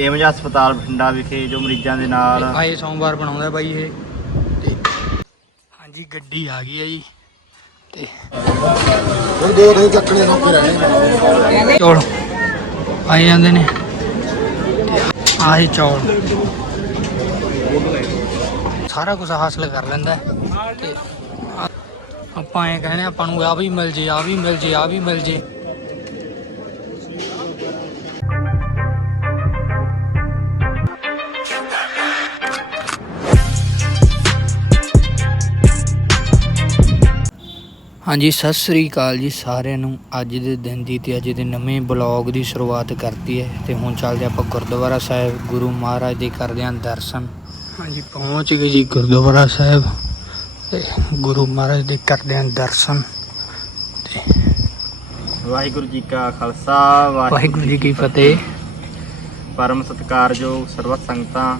AIIMS ਹਸਪਤਾਲ ਬਠਿੰਡਾ ਵਿਖੇ ਜੋ ਮਰੀਜ਼ਾਂ ਦੇ ਨਾਲ ਆਏ ਸੋਮਵਾਰ ਬਣਾਉਂਦਾ ਬਾਈ ਇਹ। ਤੇ ਹਾਂਜੀ ਗੱਡੀ ਆ ਗਈ ਹੈ ਜੀ। ਤੇ ਉਹ ਦੋ ਦੇ ਚੱਕਣੇ ਸੌਖੇ ਰਹਿਣੇ ਚੌਲ ਆਏ ਜਾਂਦੇ ਨੇ। ਆਹੀ ਚੌਲ। ਸਾਰਾ ਕੁਝ ਹਾਸਲ ਕਰ ਲੈਂਦਾ ਹੈ। ਤੇ ਆਪਾਂ ਐ ਕਹਿੰਦੇ ਆਪਾਂ ਨੂੰ ਆ ਵੀ ਮਿਲ ਜੇ ਆ ਵੀ ਮਿਲ ਜੇ ਆ ਵੀ ਮਿਲ ਜੇ। ਹਾਂਜੀ ਸਤਿ ਸ੍ਰੀ ਅਕਾਲ ਜੀ ਸਾਰਿਆਂ ਨੂੰ। ਅੱਜ ਦੇ ਦਿਨ ਦੀ ਤੇ ਅੱਜ ਦੇ ਨਵੇਂ ਬਲੌਗ ਦੀ ਸ਼ੁਰੂਆਤ ਕਰਤੀ ਹੈ ਤੇ ਹੁਣ ਚੱਲਦੇ ਆਪਾਂ ਗੁਰਦੁਆਰਾ ਸਾਹਿਬ। ਗੁਰੂ ਮਹਾਰਾਜ ਦੇ ਕਰਦੇ ਹਾਂ ਦਰਸ਼ਨ। ਹਾਂਜੀ ਪਹੁੰਚ ਗਏ ਜੀ ਗੁਰਦੁਆਰਾ ਸਾਹਿਬ ਤੇ ਗੁਰੂ ਮਹਾਰਾਜ ਦੇ ਕਰਦੇ ਹਾਂ ਦਰਸ਼ਨ ਤੇ ਵਾਹਿਗੁਰੂ ਜੀ ਕਾ ਖਾਲਸਾ ਵਾਹਿਗੁਰੂ ਜੀ ਕੀ ਫਤਿਹ। ਪਰਮ ਸਤਿਕਾਰਯੋਗ ਸਰਬੱਤ ਸੰਗਤਾਂ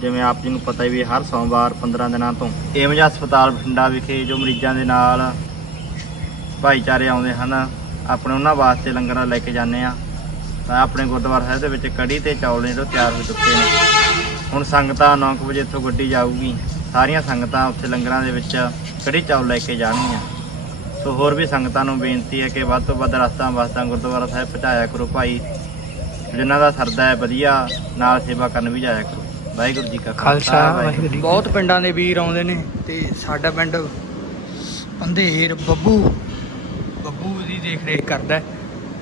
ਜਿਵੇਂ ਆਪ ਜੀ ਨੂੰ ਪਤਾ ਹੀ ਵੀ ਹਰ ਸੋਮਵਾਰ 15 ਦਿਨਾਂ ਤੋਂ ਏਮਜ ਹਸਪਤਾਲ ਬਠਿੰਡਾ ਵਿਖੇ ਜੋ ਮਰੀਜ਼ਾਂ ਦੇ ਨਾਲ ਭਾਈਚਾਰੇ ਆਉਂਦੇ ਹਨ। ਆਪਣੇ ਉਹਨਾਂ ਵਾਸਤੇ ਲੰਗਰਾਂ ਲੈ ਕੇ ਜਾਂਦੇ ਆ ਤਾਂ ਆਪਣੇ ਗੁਰਦੁਆਰਾ ਸਾਹਿਬ ਦੇ ਵਿੱਚ ਕੜੀ ਤੇ ਚੌਲ ਨੇ ਜੋ ਤਿਆਰ ਹੋ ਚੁੱਕੇ ਨੇ। ਹੁਣ ਸੰਗਤਾਂ 9 ਕੁ ਵਜੇ ਇੱਥੋਂ ਗੱਡੀ ਜਾਊਗੀ। ਸਾਰੀਆਂ ਸੰਗਤਾਂ ਉੱਥੇ ਲੰਗਰਾਂ ਦੇ ਵਿੱਚ ਕੜੀ ਚੌਲ ਲੈ ਕੇ ਜਾਣਗੀਆਂ। ਸੋ ਹੋਰ ਵੀ ਸੰਗਤਾਂ ਨੂੰ ਬੇਨਤੀ ਹੈ ਕਿ ਵੱਧ ਤੋਂ ਵੱਧ ਰਸਤਾ ਵਾਸਤਾ ਗੁਰਦੁਆਰਾ ਸਾਹਿਬ ਪਹੁੰਚਾਇਆ ਕਰੋ ਭਾਈ। ਜਿਨ੍ਹਾਂ ਦਾ ਸਰਦਾ ਹੈ ਵਧੀਆ ਨਾਲ ਸੇਵਾ ਕਰਨ ਵੀ ਜਾਇਆ ਕਰੋ। ਵਾਹਿਗੁਰੂ ਜੀ ਕਾ ਖਾਲਸਾ ਵਾਹਿਗੁਰੂ ਜੀ ਬਹੁਤ ਪਿੰਡਾਂ ਦੇ ਵੀਰ ਆਉਂਦੇ ਨੇ ਤੇ ਸਾਡਾ ਪਿੰਡ ਪੰਧੇਰ ਬੱਬੂ ਬੱਬੂ ਦੀ ਦੇਖ ਰੇਖ ਕਰਦਾ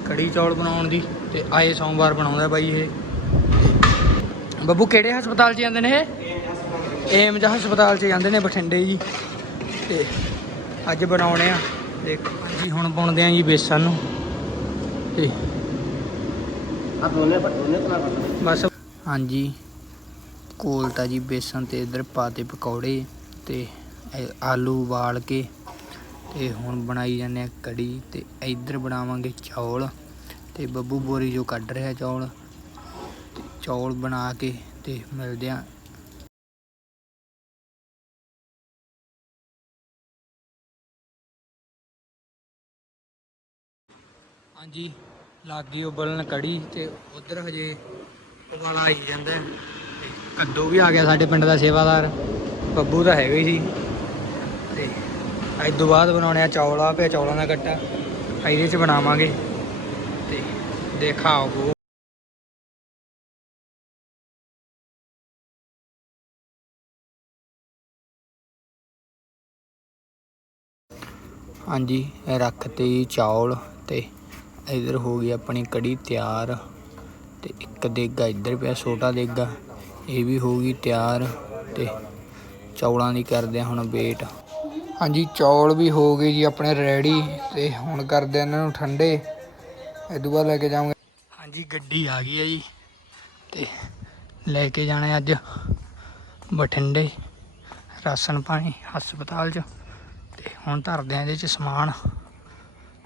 ਕੜੀ ਚੌਲ ਬਣਾਉਣ ਦੀ ਤੇ ਆਏ ਸੋਮਵਾਰ ਬਣਾਉਂਦਾ ਬਾਈ ਇਹ। ਬੱਬੂ ਕਿਹੜੇ ਹਸਪਤਾਲ 'ਚ ਜਾਂਦੇ ਨੇ ਇਹ? ਏਮਜ ਹਸਪਤਾਲ 'ਚ ਜਾਂਦੇ ਨੇ ਬਠਿੰਡੇ ਜੀ। ਤੇ ਅੱਜ ਬਣਾਉਣੇ ਆ। ਦੇਖੋ ਜੀ ਹੁਣ ਪਾਉਂਦੇ ਆ ਜੀ ਬੇਸਨ ਨੂੰ। ਤੇ ਆ ਦੋਨੇ ਦੋਨੇ ਤੋਂ ਬਸ। ਹਾਂਜੀ ਕੋਲਤਾ ਜੀ ਬੇਸਨ ਤੇ ਇਧਰ ਪਾਤੇ ਪਕੌੜੇ ਤੇ ਆਲੂ ਉਬਾਲ ਕੇ ਤੇ ਹੁਣ ਬਣਾਈ ਜਾਂਦੇ ਆ ਕੜੀ ਤੇ ਇੱਧਰ ਬਣਾਵਾਂਗੇ ਚੌਲ ਤੇ ਬੱਬੂ ਬੋਰੀ ਜੋ ਕੱਢ ਰਿਹਾ ਚੌਲ ਤੇ ਚੌਲ ਬਣਾ ਕੇ ਤੇ ਮਿਲਦੇ ਆ ਹਾਂਜੀ, ਲਾਗੀ ਉਬਲਣ ਕੜੀ ਤੇ ਉਧਰ ਹਜੇ ਉਬਾਲਾ ਆਈ ਜਾਂਦਾ ਹੈ। ਕੱਦੂ ਵੀ ਆ ਗਿਆ ਸਾਡੇ ਪਿੰਡ ਦਾ ਸੇਵਾਦਾਰ, ਬੱਬੂ ਤਾਂ ਹੈਗਾ ਹੀ ਸੀ ਅੱਜ ਤੋਂ ਬਾਅਦ ਬਣਾਉਣੇ ਆ ਚੌਲ ਆ ਪਿਆ ਚੌਲਾਂ ਦਾ ਗੱਟਾ। ਇਹਦੇ ਚ ਬਣਾਵਾਂਗੇ। ਤੇ ਦੇਖਾਓ ਹਾਂਜੀ ਇਹ ਰੱਖਤੇ ਜੀ ਚੌਲ ਤੇ ਇਧਰ ਹੋ ਗਈ ਆਪਣੀ ਕੜੀ ਤਿਆਰ। ਤੇ ਇੱਕ ਦੇਗਾ, ਇੱਧਰ ਪਿਆ ਛੋਟਾ ਦੇਗਾ। ਇਹ ਵੀ ਹੋ ਗਈ ਤਿਆਰ। ਤੇ ਚੌਲਾਂ ਦੀ ਕਰਦੇ ਹੁਣ ਵੇਟ। ਹਾਂਜੀ, ਚੌਲ ਵੀ ਹੋ ਗਏ ਜੀ ਆਪਣੇ ਰੈਡੀ ਤੇ ਹੁਣ ਕਰਦੇ ਇਹਨਾਂ ਨੂੰ ਠੰਡੇ। ਇਦੋਂ ਬਾਅਦ ਲੈ ਕੇ ਜਾਵਾਂਗੇ। ਹਾਂਜੀ, ਗੱਡੀ ਆ ਗਈ ਹੈ ਜੀ ਤੇ ਲੈ ਕੇ ਜਾਣਾ ਅੱਜ ਬਠਿੰਡੇ ਰਾਸ਼ਨ ਪਾਣੀ ਹਸਪਤਾਲ 'ਚ ਤੇ ਹੁਣ ਧਰਦੇ ਆ ਇਹਦੇ 'ਚ ਸਮਾਨ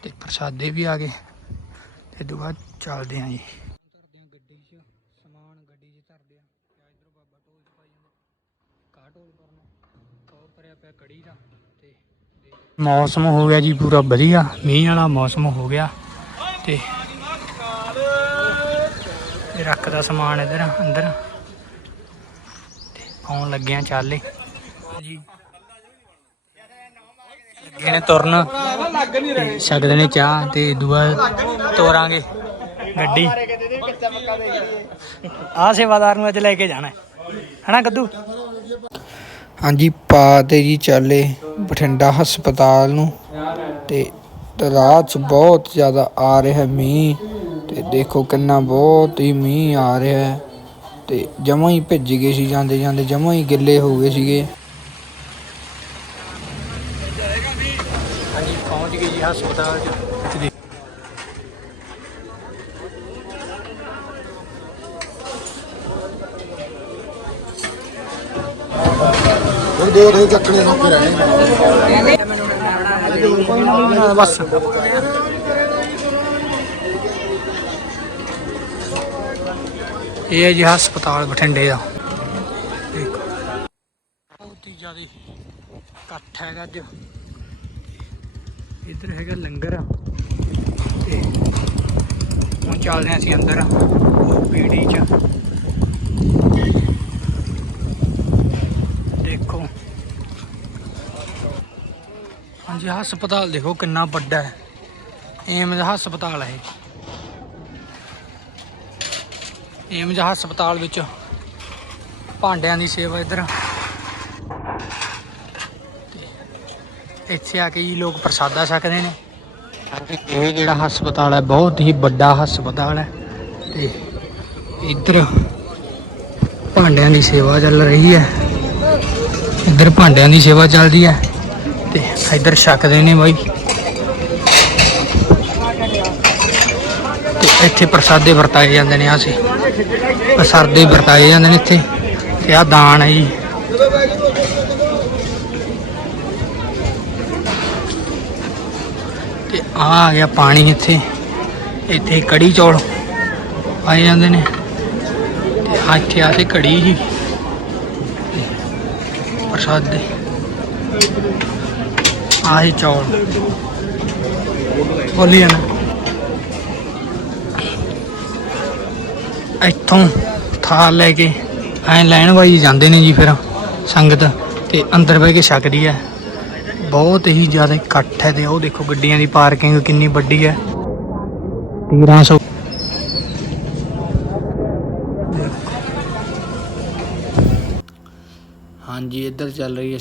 ਤੇ ਪ੍ਰਸ਼ਾਦੇ ਵੀ ਆ ਗਏ। ਤੇ ਇਦੋਂ ਬਾਅਦ ਚੱਲਦੇ ਆ ਜੀ ਧਰਦੇ ਆ ਗੱਡੀ 'ਚ ਸਮਾਨ ਗੱਡੀ 'ਚ ਧਰਦੇ ਆ ਤੇ ਇਧਰੋਂ ਬਾਬਾ ਢੋਲ 'ਚ ਪਾਈ ਜਾਂਦਾ ਕਾ ਢੋਲ ਕਰਨਾ ਉਹ ਭਰਿਆ ਪਿਆ ਕੜੀ ਦਾ ਤੇ ਮੌਸਮ ਹੋ ਗਿਆ ਜੀ ਪੂਰਾ ਵਧੀਆ, ਮੀਂਹ ਵਾਲਾ ਮੌਸਮ ਹੋ ਗਿਆ ਤੇ ਇਹ ਰੱਖਦਾ ਸਮਾਨ ਇਧਰ, ਅੰਦਰ ਤੇ ਆਉਣ ਲੱਗੇ ਚਾਲੇ। ਜੀ ਲੱਗੇ ਨੇ ਤੁਰਨ ਸਕਦੇ ਨੇ ਚਾਹ ਤੇ ਦੂਆ ਤੋਰਾਂਗੇ। ਗੱਡੀ। ਆ ਸੇਵਾਦਾਰ ਨੂੰ ਅੱਜ ਲੈ ਕੇ ਜਾਣਾ ਹੈ। ਹਨਾ, ਕੱਦੂ? ਹਾਂਜੀ, ਪਾ ਤੇ ਜੀ ਚੱਲੇ ਬਠਿੰਡਾ ਹਸਪਤਾਲ ਨੂੰ ਤੇ ਰਾਤ 'ਚ ਬਹੁਤ ਜ਼ਿਆਦਾ ਆ ਰਿਹਾ ਮੀਂਹ ਤੇ ਦੇਖੋ ਕਿੰਨਾ ਬਹੁਤ ਹੀ ਮੀਂਹ ਆ ਰਿਹਾ ਹੈ ਤੇ ਜਮਾਂ ਹੀ ਭਿੱਜ ਗਏ ਸੀ, ਜਾਂਦੇ ਜਾਂਦੇ ਜਮਾਂ ਹੀ ਗਿੱਲੇ ਹੋ ਗਏ ਸੀਗੇ। ਹਾਂਜੀ, ਪਹੁੰਚ ਗਏ ਜੀ ਹਸਪਤਾਲ 'ਚ। ਉਹ ਦੋ ਚੱਕਣੇ ਸੌਖੇ ਰਹਿਣੇ ਕੋਈ ਨਾ ਬਸ। ਇਹ ਹੈ ਜੀ ਹਸਪਤਾਲ ਬਠਿੰਡੇ ਦਾ। ਦੇਖੋ ਬਹੁਤ ਹੀ ਜ਼ਿਆਦਾ ਇਕੱਠ ਹੈਗਾ ਅੱਜ। ਇੱਧਰ ਹੈਗਾ ਲੰਗਰ। ਤੇ ਹੁਣ ਚੱਲਦੇ ਹਾਂ ਅਸੀਂ ਅੰਦਰ ਪੀੜੀ ਚ। ਹਾਂਜੀ ਹਸਪਤਾਲ ਦੇਖੋ ਕਿੰਨਾ ਵੱਡਾ ਹੈ। ਏਮਜ਼ ਹਸਪਤਾਲ ਹੈ ਏਮਜ਼ ਹਸਪਤਾਲ ਵਿੱਚ ਭਾਂਡਿਆਂ ਦੀ ਸੇਵਾ ਇੱਧਰ। ਇੱਥੇ ਆ ਕੇ ਹੀ ਲੋਕ ਪ੍ਰਸਾਦਾ ਛਕਦੇ ਨੇ। ਇਹ ਜਿਹੜਾ ਹਸਪਤਾਲ ਹੈ, ਬਹੁਤ ਹੀ ਵੱਡਾ ਹਸਪਤਾਲ ਹੈ। ਤੇ ਇੱਧਰ ਭਾਂਡਿਆਂ ਦੀ ਸੇਵਾ ਚੱਲ ਰਹੀ ਹੈ। ਇੱਧਰ ਭਾਂਡਿਆਂ ਦੀ ਸੇਵਾ ਚੱਲਦੀ ਹੈ। ਤੇ ਇੱਧਰ ਛਕਦੇ ਨੇ ਬਾਈ। ਤੇ ਇੱਥੇ ਪ੍ਰਸਾਦੇ ਵਰਤਾਏ ਜਾਂਦੇ ਨੇ ਆਸੇ ਪ੍ਰਸਾਦੇ ਵਰਤਾਏ ਜਾਂਦੇ ਨੇ ਇੱਥੇ। ਤੇ ਆ ਦਾਨ ਹੈ ਜੀ। ਤੇ ਆ ਆ ਗਿਆ ਪਾਣੀ ਇੱਥੇ। ਇੱਥੇ ਕੜੀ ਚੌਲ ਆਏ ਜਾਂਦੇ ਨੇ। ਤੇ ਆ ਇੱਥੇ ਆ ਤੇ ਕੜੀ ਜੀ ਤੇ ਪ੍ਰਸਾਦੇ। ਆਹੀ ਚੌਲ। ਬੋਲੀ ਇੱਥੋਂ ਥਾਲ ਲੈ ਕੇ ਐਂ ਲੈਣ ਵਾਈ ਜਾਂਦੇ ਨੇ ਜੀ ਫਿਰ ਸੰਗਤ ਤੇ ਅੰਦਰ ਬਹਿ ਕੇ ਛਕਦੀ ਹੈ। ਬਹੁਤ ਹੀ ਜ਼ਿਆਦਾ ਇਕੱਠ ਹੈ ਤੇ ਉਹ ਦੇਖੋ ਗੱਡੀਆਂ ਦੀ ਪਾਰਕਿੰਗ ਕਿੰਨੀ ਵੱਡੀ ਹੈ। 1300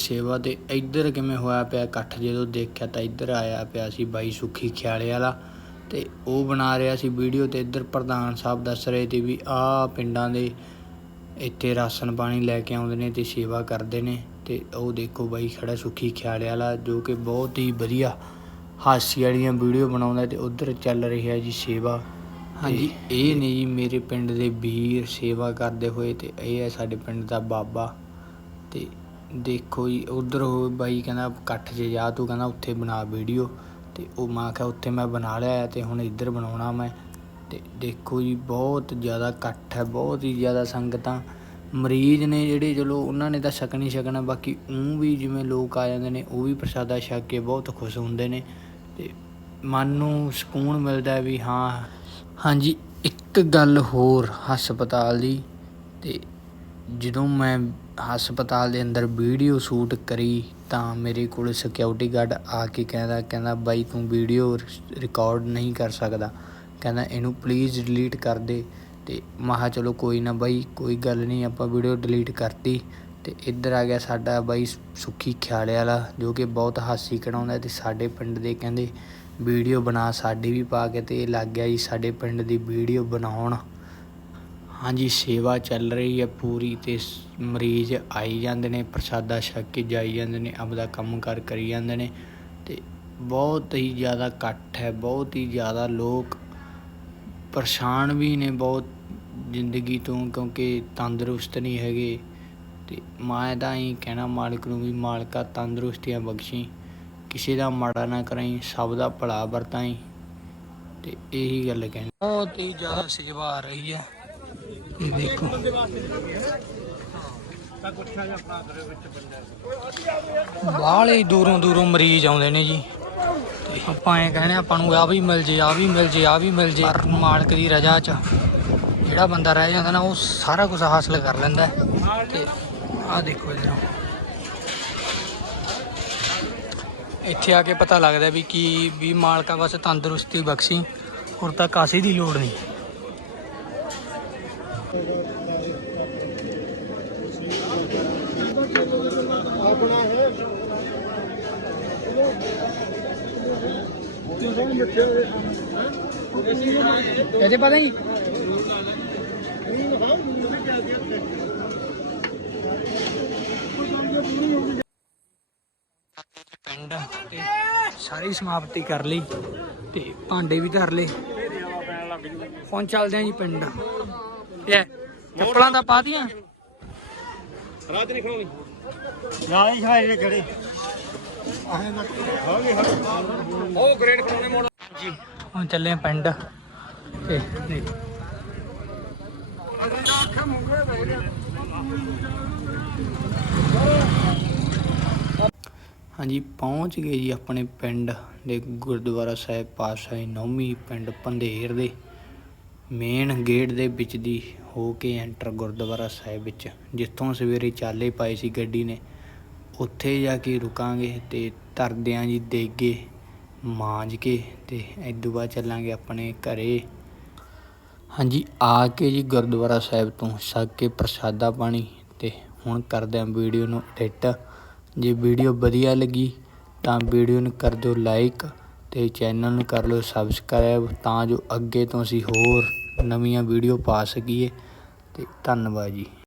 ਸੇਵਾ ਤੇ ਇੱਧਰ ਕਿਵੇਂ ਹੋਇਆ ਪਿਆ ਇਕੱਠ? ਜਦੋਂ ਦੇਖਿਆ ਤਾਂ ਇੱਧਰ ਆਇਆ ਪਿਆ ਸੀ ਬਾਈ ਸੁੱਖੀ ਖਿਆਲੇ ਵਾਲਾ ਤੇ ਉਹ ਬਣਾ ਰਿਹਾ ਸੀ ਵੀਡੀਓ ਤੇ ਇੱਧਰ ਪ੍ਰਧਾਨ ਸਾਹਿਬ ਦੱਸ ਰਹੇ ਤੇ ਵੀ ਆਹ ਪਿੰਡਾਂ ਦੇ ਇੱਥੇ ਰਾਸ਼ਨ ਪਾਣੀ ਲੈ ਕੇ ਆਉਂਦੇ ਨੇ ਤੇ ਸੇਵਾ ਕਰਦੇ ਨੇ ਤੇ ਉਹ ਦੇਖੋ ਬਾਈ ਖੜਾ ਸੁੱਖੀ ਖਿਆਲੇ ਵਾਲਾ ਜੋ ਕਿ ਬਹੁਤ ਹੀ ਵਧੀਆ ਹਾਸੀ ਵਾਲੀਆਂ ਵੀਡੀਓ ਬਣਾਉਂਦਾ ਤੇ ਉਧਰ ਚੱਲ ਰਹੀ ਹੈ ਜੀ ਸੇਵਾ। ਹਾਂਜੀ। ਇਹ ਨੇ ਜੀ ਮੇਰੇ ਪਿੰਡ ਦੇ ਵੀਰ ਸੇਵਾ ਕਰਦੇ ਹੋਏ ਤੇ ਇਹ ਹੈ ਸਾਡੇ ਪਿੰਡ ਦਾ ਬਾਬਾ ਤੇ ਦੇਖੋ ਜੀ, ਉੱਧਰ ਉਹ ਬਾਈ ਕਹਿੰਦਾ ਇਕੱਠ 'ਚ ਜਾ, ਤੂੰ ਕਹਿੰਦਾ ਉੱਥੇ ਬਣਾ ਵੀਡੀਓ। ਅਤੇ ਉਹ ਮੈਂ ਕਿਹਾ ਉੱਥੇ ਮੈਂ ਬਣਾ ਲਿਆ ਅਤੇ ਹੁਣ ਇੱਧਰ ਬਣਾਉਣਾ ਮੈਂ। ਅਤੇ ਦੇਖੋ ਜੀ, ਬਹੁਤ ਜ਼ਿਆਦਾ ਇਕੱਠ ਹੈ, ਬਹੁਤ ਹੀ ਜ਼ਿਆਦਾ ਸੰਗਤਾਂ। ਮਰੀਜ਼ ਨੇ ਜਿਹੜੇ, ਚਲੋ ਉਹਨਾਂ ਨੇ ਤਾਂ ਛਕਣੀ ਛਕਣਾ, ਬਾਕੀ ਉਹ ਵੀ ਜਿਵੇਂ ਲੋਕ ਆ ਜਾਂਦੇ ਨੇ, ਉਹ ਵੀ ਪ੍ਰਸ਼ਾਦਾ ਛਕ ਕੇ ਬਹੁਤ ਖੁਸ਼ ਹੁੰਦੇ ਨੇ। ਅਤੇ ਮਨ ਨੂੰ ਸਕੂਨ ਮਿਲਦਾ ਵੀ ਹਾਂ, ਹਾਂਜੀ, ਇੱਕ ਗੱਲ ਹੋਰ ਹਸਪਤਾਲ ਦੀ। ਅਤੇ ਜਦੋਂ ਮੈਂ ਹਸਪਤਾਲ ਦੇ ਅੰਦਰ ਵੀਡੀਓ ਸ਼ੂਟ ਕਰੀ ਤਾਂ ਮੇਰੇ ਕੋਲ ਸਿਕਿਉਰਿਟੀ ਗਾਰਡ ਆ ਕੇ ਕਹਿੰਦਾ ਕਹਿੰਦਾ, ਬਾਈ, ਤੂੰ ਵੀਡੀਓ ਰਿਕਾਰਡ ਨਹੀਂ ਕਰ ਸਕਦਾ। ਕਹਿੰਦਾ, ਇਹਨੂੰ ਪਲੀਜ਼ ਡਿਲੀਟ ਕਰ ਦੇ। ਤੇ ਮਹਾ ਚਲੋ ਕੋਈ ਨਾ ਬਾਈ, ਕੋਈ ਗੱਲ ਨਹੀਂ, ਆਪਾਂ ਵੀਡੀਓ ਡਿਲੀਟ ਕਰਤੀ। ਤੇ ਇੱਧਰ ਆ ਗਿਆ ਸਾਡਾ ਬਾਈ ਸੁੱਖੀ ਖਿਆਲੇ ਵਾਲਾ, ਜੋ ਕਿ ਬਹੁਤ ਹਾਸੀ ਕਢਾਉਂਦਾ ਤੇ ਸਾਡੇ ਪਿੰਡ ਦੇ ਕਹਿੰਦੇ, ਵੀਡੀਓ ਬਣਾ, ਸਾਡੀ ਵੀ ਪਾ ਕੇ ਤੇ ਇਹ ਲੱਗ ਗਿਆ ਜੀ, ਸਾਡੇ ਪਿੰਡ ਦੀ ਵੀਡੀਓ ਬਣਾਉਣ। ਹਾਂਜੀ, ਸੇਵਾ ਚੱਲ ਰਹੀ ਹੈ ਪੂਰੀ ਤੇ ਮਰੀਜ਼ ਆਈ ਜਾਂਦੇ ਨੇ, ਪ੍ਰਸ਼ਾਦਾ ਛਕ ਕੇ ਜਾਈ ਜਾਂਦੇ ਨੇ, ਆਪਦਾ ਕੰਮ ਕਾਰ ਕਰੀ ਜਾਂਦੇ ਨੇ ਤੇ ਬਹੁਤ ਹੀ ਜ਼ਿਆਦਾ ਇਕੱਠ ਹੈ, ਬਹੁਤ ਹੀ ਜ਼ਿਆਦਾ ਲੋਕ ਪਰੇਸ਼ਾਨ ਵੀ ਨੇ ਬਹੁਤ ਜ਼ਿੰਦਗੀ ਤੋਂ ਕਿਉਂਕਿ ਤੰਦਰੁਸਤ ਨਹੀਂ ਹੈਗੇ ਤੇ ਮੈਂ ਤਾਂ ਹੀ ਕਹਿਣਾ ਮਾਲਕ ਨੂੰ ਵੀ, ਮਾਲਕਾ ਤੰਦਰੁਸਤੀਆਂ ਬਖਸ਼ੀ, ਕਿਸੇ ਦਾ ਮਾੜਾ ਨਾ ਕਰਾਈ, ਸਭ ਦਾ ਭਲਾ ਵਰਤਾਈ ਤੇ ਇਹੀ ਗੱਲ ਕਹਿਣੀ। ਬਹੁਤ ਹੀ ਜ਼ਿਆਦਾ ਸੇਵਾ ਆ ਰਹੀ ਹੈ। ਇਹ ਦੇਖੋ। ਬਾਹਲੇ ਦੂਰੋਂ ਦੂਰੋਂ ਮਰੀਜ਼ ਆਉਂਦੇ ਨੇ ਜੀ। ਤੇ ਆਪਾਂ ਐ ਕਹਿੰਦੇ ਆਪਾਂ ਨੂੰ ਆ ਵੀ ਮਿਲ ਜੇ, ਆ ਵੀ ਮਿਲ ਜੇ, ਆ ਵੀ ਮਿਲ ਜੇ। ਮਾਲਕ ਦੀ ਰਜ਼ਾ ਚ ਜਿਹੜਾ ਬੰਦਾ ਰਹਿ ਜਾਂਦਾ ਨਾ, ਉਹ ਸਾਰਾ ਕੁਝ ਹਾਸਲ ਕਰ ਲੈਂਦਾ ਹੈ। ਤੇ ਆਹ ਦੇਖੋ ਇਧਰੋਂ। ਇੱਥੇ ਆ ਕੇ ਪਤਾ ਲੱਗਦਾ ਵੀ ਕੀ, ਵੀ ਮਾਲਕਾ ਬਸ ਤੰਦਰੁਸਤੀ ਬਖਸ਼ੀ, ਹੋਰ ਤਾਂ ਕਾਸੇ ਦੀ ਲੋੜ ਨਹੀਂ। ਕਹਿੰਦੇ ਪਤਾ ਨਹੀਂ। ਪਿੰਡ ਤੇ ਸਾਰੀ ਸਮਾਪਤੀ ਕਰ ਲਈ ਤੇ ਭਾਂਡੇ ਵੀ ਧਰ ਲਏ। ਹੁਣ ਚੱਲਦੇ ਆਂ ਜੀ ਪਿੰਡ। ਇਹ ਚੱਪਲਾਂ ਤਾਂ ਪਾਤੀਆਂ ਨਾਲ ਹੀ ਖਾਏ ਨੇ ਖੜੇ ਜੀ। ਹੁਣ ਚੱਲੇ ਪਿੰਡ ਤੇ ਹਾਂਜੀ ਪਹੁੰਚ ਗਏ ਜੀ ਆਪਣੇ ਪਿੰਡ ਦੇ ਗੁਰਦੁਆਰਾ ਸਾਹਿਬ ਪਾਤਸ਼ਾਹੀ ਨੌਮੀ ਪਿੰਡ ਪੰਧੇਰ ਦੇ ਮੇਨ ਗੇਟ ਦੇ ਵਿੱਚ ਦੀ ਹੋ ਕੇ ਐਂਟਰ ਗੁਰਦੁਆਰਾ ਸਾਹਿਬ ਵਿੱਚ ਜਿੱਥੋਂ ਸਵੇਰੇ ਚਾਲੇ ਪਾਏ ਸੀ ਗੱਡੀ ਨੇ। ਉੱਥੇ ਜਾ ਕੇ ਰੁਕਾਂਗੇ ਤੇ ਧਰਦੇ ਆਂ ਜੀ ਦੇਗੇ ਮਾਂਜ ਕੇ ਤੇ ਇਦੋਂ ਬਾਅਦ ਚੱਲਾਂਗੇ ਆਪਣੇ ਘਰੇ। ਹਾਂਜੀ, ਆ ਕੇ ਜੀ ਗੁਰਦੁਆਰਾ ਸਾਹਿਬ ਤੋਂ ਛੱਕ ਕੇ ਪ੍ਰਸ਼ਾਦਾ ਪਾਣੀ ਤੇ ਹੁਣ ਕਰਦੇ ਆਂ ਵੀਡੀਓ ਨੂੰ ਐਡਿਟ। ਜੇ ਵੀਡੀਓ ਵਧੀਆ ਲੱਗੀ ਤਾਂ ਵੀਡੀਓ ਨੂੰ ਕਰ ਦਿਓ ਲਾਈਕ ਤੇ ਚੈਨਲ ਨੂੰ ਕਰ ਲਓ ਸਬਸਕ੍ਰਾਈਬ ਤਾਂ ਜੋ ਅੱਗੇ ਤੋਂ ਅਸੀਂ ਹੋਰ ਨਵੀਆਂ ਵੀਡੀਓ ਪਾ ਸਕੀਏ। ਤੇ ਧੰਨਵਾਦ ਜੀ।